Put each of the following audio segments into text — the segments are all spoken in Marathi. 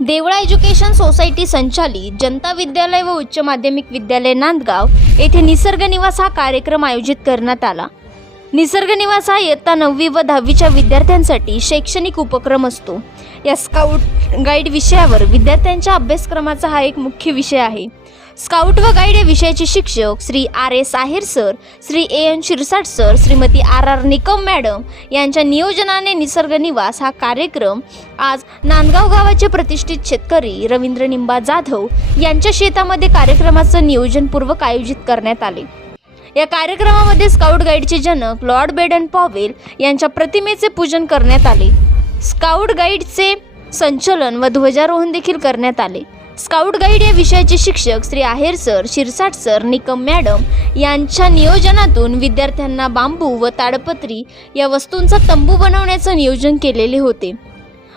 देवळा एज्युकेशन सोसायटी संचालित जनता विद्यालय व उच्च माध्यमिक विद्यालय नांदगाव येथे निसर्ग निवास हा कार्यक्रम आयोजित करण्यात आला. निसर्ग निवास हा इयत्ता नववी व दहावीच्या विद्यार्थ्यांसाठी शैक्षणिक उपक्रम असतो. या स्काउट गाईड विषयावर विद्यार्थ्यांच्या अभ्यासक्रमाचा हा एक मुख्य विषय आहे. स्काउट व गाईड या विषयाचे शिक्षक Shri R S Aher sir Shri A N Shirsat sir Shrimati R R Nikam madam यांच्या नियोजनाने निसर्ग निवास हा कार्यक्रम आज नांदगाव गावाचे प्रतिष्ठित शेतकरी रवींद्र निंबा जाधव यांच्या शेतामध्ये कार्यक्रमाचं नियोजनपूर्वक आयोजित करण्यात आले. या कार्यक्रमामध्ये स्काउट गाईडचे जनक लॉर्ड बेडन पॉवेल यांच्या प्रतिमेचे पूजन करण्यात आले. स्काउट गाईडचे संचलन व ध्वजारोहण देखील करण्यात आले. स्काउट गाईड या विषयाचे शिक्षक Shri Aher sir Shirsat sir Nikam madam यांच्या नियोजनातून विद्यार्थ्यांना बांबू व ताडपत्री या वस्तूंचा तंबू बनवण्याचं नियोजन केलेले होते.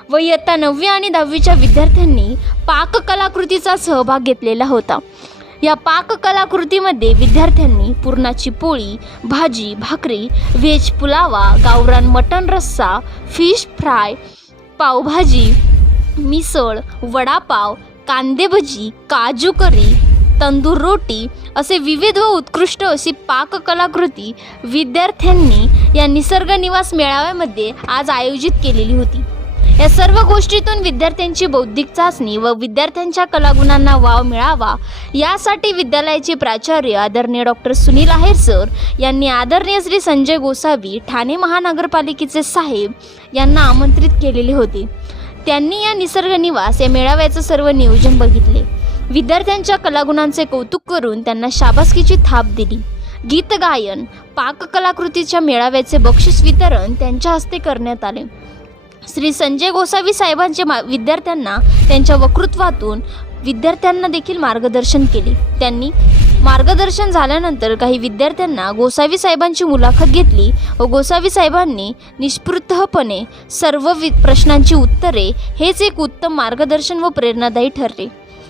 व इयत्ता नववी आणि दहावीच्या विद्यार्थ्यांनी पाककलाकृतीचा सहभाग घेतलेला होता. या पाककलाकृतीमध्ये विद्यार्थ्यांनी पुरणाची पोळी भाजी भाकरी व्हेज पुलावा गावरान मटण रस्सा फिश फ्राय पावभाजी मिसळ वडापाव कांदे भजी काजू करी तंदूर रोटी असे विविध व उत्कृष्ट अशी पाककलाकृती विद्यार्थ्यांनी या निसर्ग निवास मेळाव्यामध्ये आज आयोजित केलेली होती. या सर्व गोष्टीतून विद्यार्थ्यांची बौद्धिक चाचणी व विद्यार्थ्यांच्या कलागुणांना वाव मिळावा यासाठी विद्यालयाचे प्राचार्य आदरणीय डॉक्टर सुनील आहेर सर यांनी आदरणीय श्री संजय गोसावी ठाणे महानगरपालिकेचे साहेब यांना आमंत्रित केलेले होते. त्यांनी या निसर्ग निवास या मेळाव्याचं सर्व नियोजन बघितले. विद्यार्थ्यांच्या कलागुणांचे कौतुक करून त्यांना शाबासकीची थाप दिली. गीत गायन पाककलाकृतीच्या मेळाव्याचे बक्षीस वितरण त्यांच्या हस्ते करण्यात आले. श्री संजय गोसावी साहेबांचे मा विद्यार्थ्यांना त्यांच्या वक्तृत्वातून विद्यार्थ्यांना देखील मार्गदर्शन केले. त्यांनी मार्गदर्शन झाल्यानंतर काही विद्यार्थ्यांना गोसावी साहेबांची मुलाखत घेतली व गोसावी साहेबांनी निष्पृतपणे सर्व वि प्रश्नांची उत्तरे हेच एक उत्तम मार्गदर्शन व प्रेरणादायी ठरले.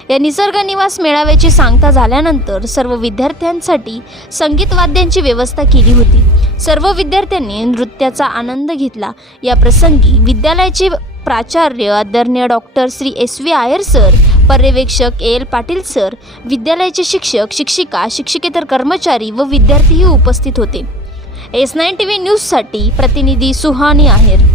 या निसर्ग निवास मेळाव्याची सांगता झाल्यानंतर सर्व विद्यार्थ्यांसाठी संगीत वाद्यांची व्यवस्था केली होती. सर्व विद्यार्थ्यांनी नृत्याचा आनंद घेतला. या प्रसंगी विद्यालयाचे प्राचार्य आदरणीय doctor Shri S V Iyer sir पर्यवेक्षक ए एल पाटील सर विद्यालयाचे शिक्षक शिक्षिका शिक्षिकेतर कर्मचारी व विद्यार्थीही उपस्थित होते. एस नाईन टी व्ही न्यूजसाठी प्रतिनिधी सुहानी आहेर.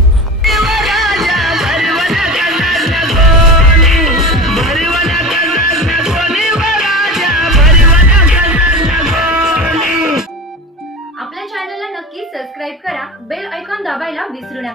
सबस्क्राईब करा बेल ऐकॉन दाबायला विसरू नका.